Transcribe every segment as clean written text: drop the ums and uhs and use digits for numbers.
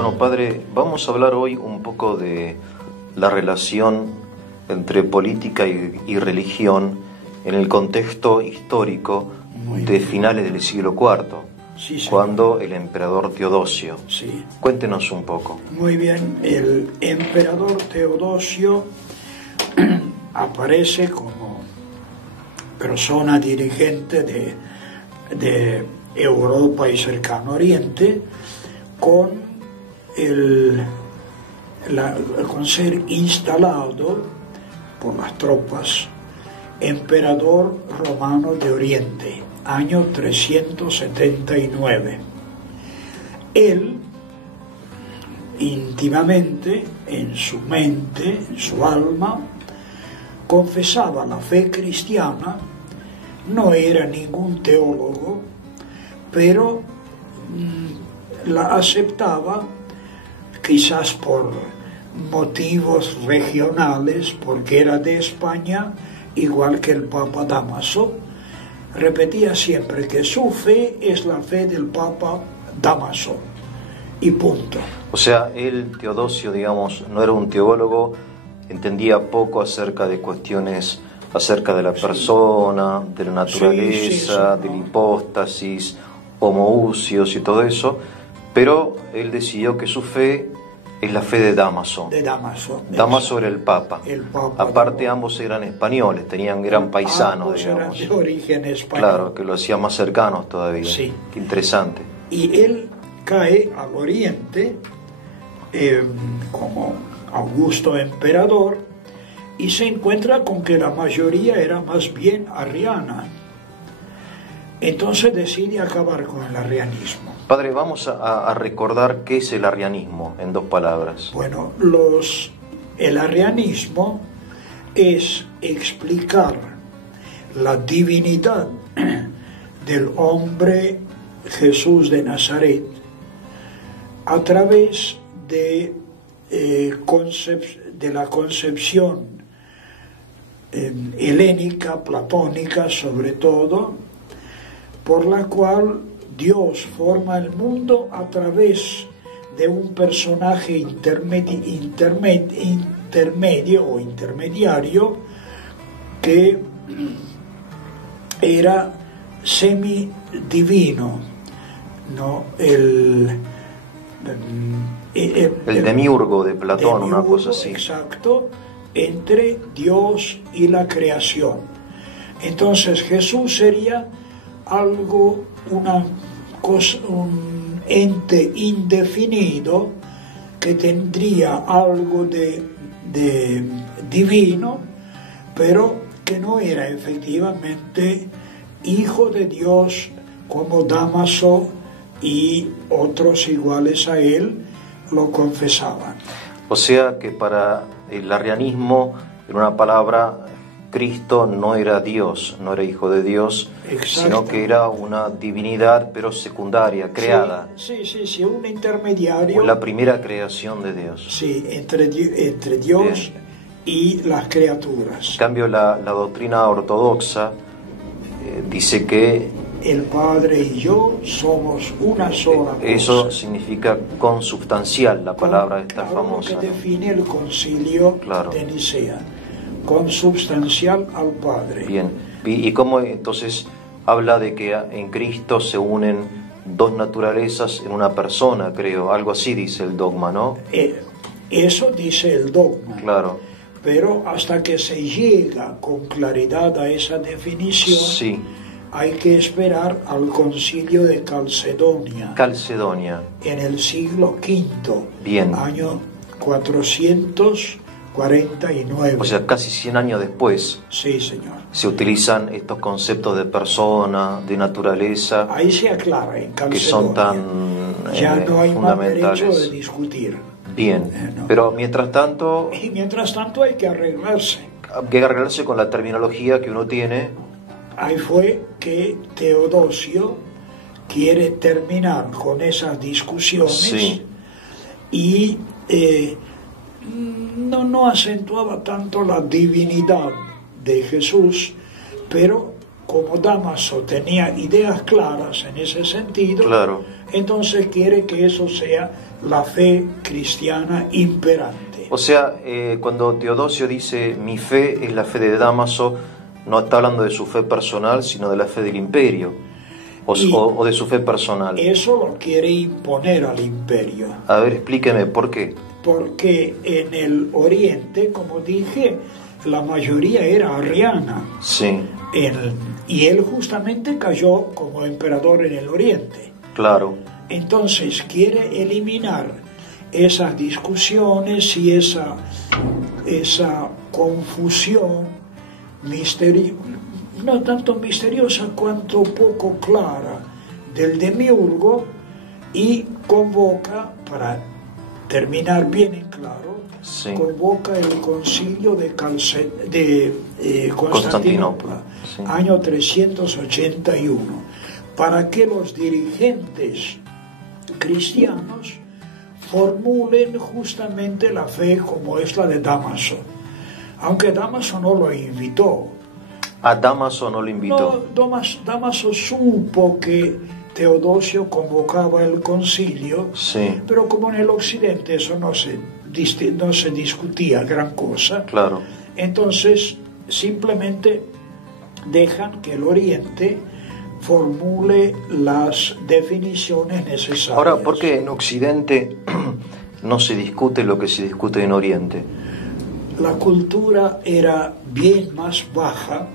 Bueno, padre, vamos a hablar hoy un poco de la relación entre política y religión en el contexto histórico de finales del siglo IV, sí, cuando el emperador Teodosio. Sí. Cuéntenos un poco. Muy bien, el emperador Teodosio aparece como persona dirigente de Europa y Cercano Oriente con con ser instalado por las tropas emperador romano de Oriente, año 379. Él, íntimamente, en su mente, en su alma, confesaba la fe cristiana, no era ningún teólogo, pero la aceptaba quizás por motivos regionales, porque era de España, igual que el Papa Dámaso. Repetía siempre que su fe es la fe del Papa Dámaso, y punto. O sea, él, Teodosio, digamos, no era un teólogo, entendía poco acerca de cuestiones acerca de la persona, de la naturaleza, de la hipóstasis, homoousios y todo eso, pero él decidió que su fe es la fe de Dámaso. De Dámaso. Dámaso era el Papa. El Papa. Aparte, ambos eran españoles, eran paisanos, ambos digamos. eran de origen español. Claro, que lo hacía más cercanos todavía. Sí. Qué interesante. Y él cae al oriente como Augusto emperador y se encuentra con que la mayoría era más bien arriana. Entonces decide acabar con el arrianismo. Padre, vamos a recordar qué es el arrianismo en dos palabras. Bueno, el arrianismo es explicar la divinidad del hombre Jesús de Nazaret a través de la concepción helénica, platónica sobre todo, por la cual Dios forma el mundo a través de un personaje intermedio o intermediario que era semidivino, ¿no? El demiurgo de Platón, una cosa así. Exacto, entre Dios y la creación. Entonces Jesús sería algo, un ente indefinido que tendría algo de divino, pero que no era efectivamente hijo de Dios como Dámaso y otros iguales a él lo confesaban. O sea que para el arrianismo, en una palabra, Cristo no era Dios, no era hijo de Dios, sino que era una divinidad, pero secundaria, creada. Sí, un intermediario. La primera creación de Dios. Sí, entre Dios y las criaturas. En cambio, la doctrina ortodoxa dice que el Padre y yo somos una sola cosa. Eso significa consubstancial, la palabra esta famosa. Lo que define el concilio de Nicea. Consubstancial al Padre. Bien, y cómo entonces habla de que en Cristo se unen dos naturalezas en una persona, creo, algo así dice el dogma, ¿no? Eso dice el dogma. Claro. Pero hasta que se llega con claridad a esa definición, sí, hay que esperar al concilio de Calcedonia. En el siglo V. Bien. Año 449. O sea, casi 100 años después. Sí, señor. Se utilizan estos conceptos de persona, de naturaleza. Ahí se aclara en Calcedonia. Que son tan ya no hay más fundamentales. derecho de discutir. Bien, no. Pero mientras tanto... Y mientras tanto hay que arreglarse. Hay que arreglarse con la terminología que uno tiene. Ahí fue que Teodosio quiere terminar con esas discusiones y no acentuaba tanto la divinidad de Jesús, pero como Dámaso tenía ideas claras en ese sentido, Entonces quiere que eso sea la fe cristiana imperante. O sea, cuando Teodosio dice mi fe es la fe de Dámaso, no está hablando de su fe personal, sino de la fe del imperio, o de su fe personal. Eso lo quiere imponer al imperio. A ver, explíqueme, ¿por qué? Porque en el Oriente, como dije, la mayoría era arriana. Sí. Y él justamente cayó como emperador en el Oriente. Claro. Entonces quiere eliminar esas discusiones y esa confusión no tanto misteriosa cuanto poco clara del demiurgo, y convoca, para terminar bien en claro, sí, convoca el concilio de Constantinopla, sí, año 381, para que los dirigentes cristianos formulen justamente la fe como es la de Dámaso, aunque Dámaso no lo invitó. A Dámaso no lo invitó. No, Dámaso supo que Teodosio convocaba el concilio, sí, pero como en el occidente eso no se discutía gran cosa, claro, entonces simplemente dejan que el oriente formule las definiciones necesarias. Ahora, ¿por qué en Occidente no se discute lo que se discute en Oriente? La cultura era bien más baja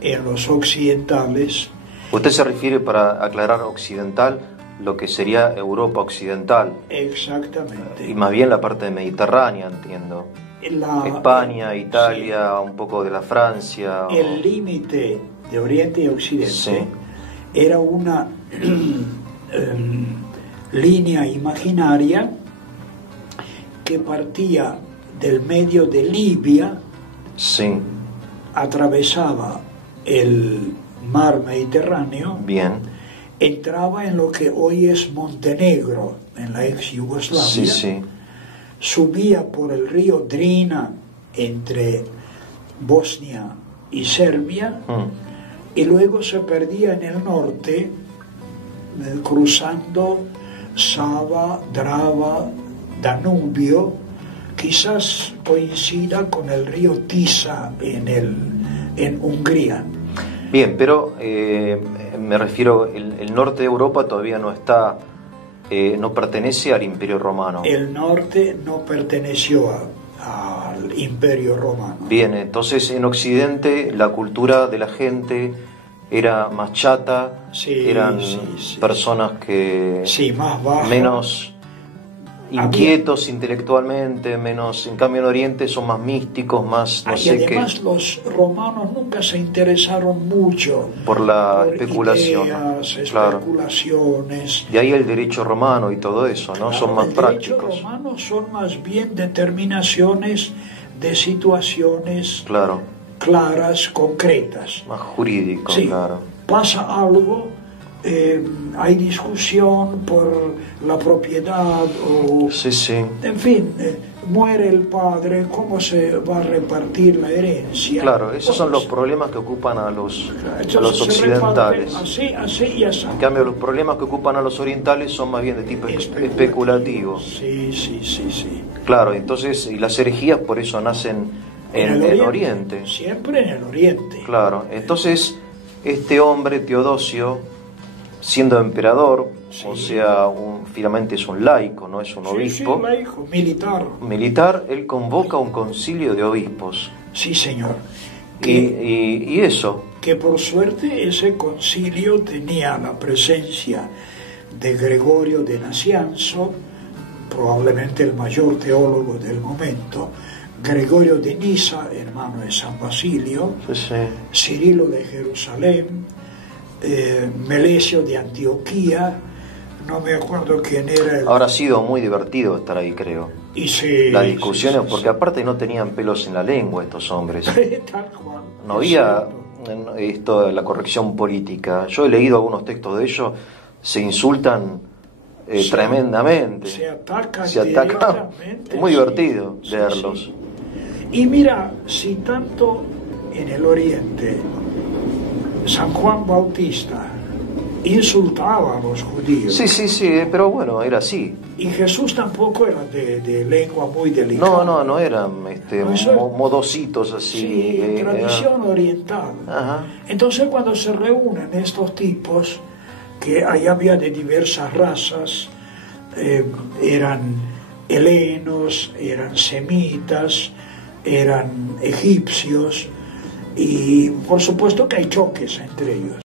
en los occidentales. Usted se refiere, para aclarar, occidental, lo que sería Europa occidental. Exactamente. Y más bien la parte mediterránea, entiendo. España, Italia, un poco de la Francia. El límite de Oriente y Occidente, sí, era una línea imaginaria que partía del medio de Libia, sí, atravesaba el mar Mediterráneo, bien, entraba en lo que hoy es Montenegro, en la ex Yugoslavia, sí, sí, subía por el río Drina entre Bosnia y Serbia, y luego se perdía en el norte, cruzando Sava, Drava, Danubio. Quizás coincida con el río Tisa en Hungría. Bien, pero me refiero, el norte de Europa todavía no está, no pertenece al Imperio Romano. El norte no perteneció al Imperio Romano. Bien, entonces en Occidente la cultura de la gente era más chata, sí, eran sí, personas que más bajas, menos inquietos intelectualmente, menos, en cambio en Oriente son más místicos, más no sé qué. Y además los romanos nunca se interesaron mucho por la especulación, ideas, claro, especulaciones. De ahí el derecho romano y todo eso, ¿no? Claro, son más prácticos. El derecho romano son más bien determinaciones de situaciones, claro, claras, concretas. Más jurídico, sí, claro. Pasa algo, hay discusión por la propiedad o... Sí, sí. En fin, muere el padre, ¿cómo se va a repartir la herencia? Claro, esos son los problemas que ocupan a los occidentales. Así y así. En cambio, los problemas que ocupan a los orientales son más bien de tipo especulativo. Sí. Claro, entonces, y las herejías por eso nacen en el Oriente. Siempre en el Oriente. Claro, entonces este hombre, Teodosio, siendo emperador, sí, o sea, finalmente es un laico, no es un obispo. Sí, laico, militar. Militar, él convoca un concilio de obispos. Sí, señor. Y eso. Que por suerte ese concilio tenía la presencia de Gregorio de Nacianzo, probablemente el mayor teólogo del momento, Gregorio de Nisa, hermano de San Basilio, sí, Cirilo de Jerusalén, Melesio de Antioquía, no me acuerdo quién era. Habrá sido muy divertido estar ahí, creo. Y sí, las discusiones, sí, porque aparte no tenían pelos en la lengua estos hombres. Tal cual. No había esto de la corrección política. Yo he leído algunos textos de ellos, se insultan tremendamente. Se atacan. Muy divertido leerlos. Sí. Y mira, si tanto en el Oriente San Juan Bautista insultaba a los judíos. Sí, sí, sí, pero bueno, era así. Y Jesús tampoco era de lengua muy delicada. No eran Eso- modositos así. Sí, tradición oriental. Ajá. Entonces cuando se reúnen estos tipos, que ahí había de diversas razas, eran helenos, eran semitas, eran egipcios, y por supuesto que hay choques entre ellos.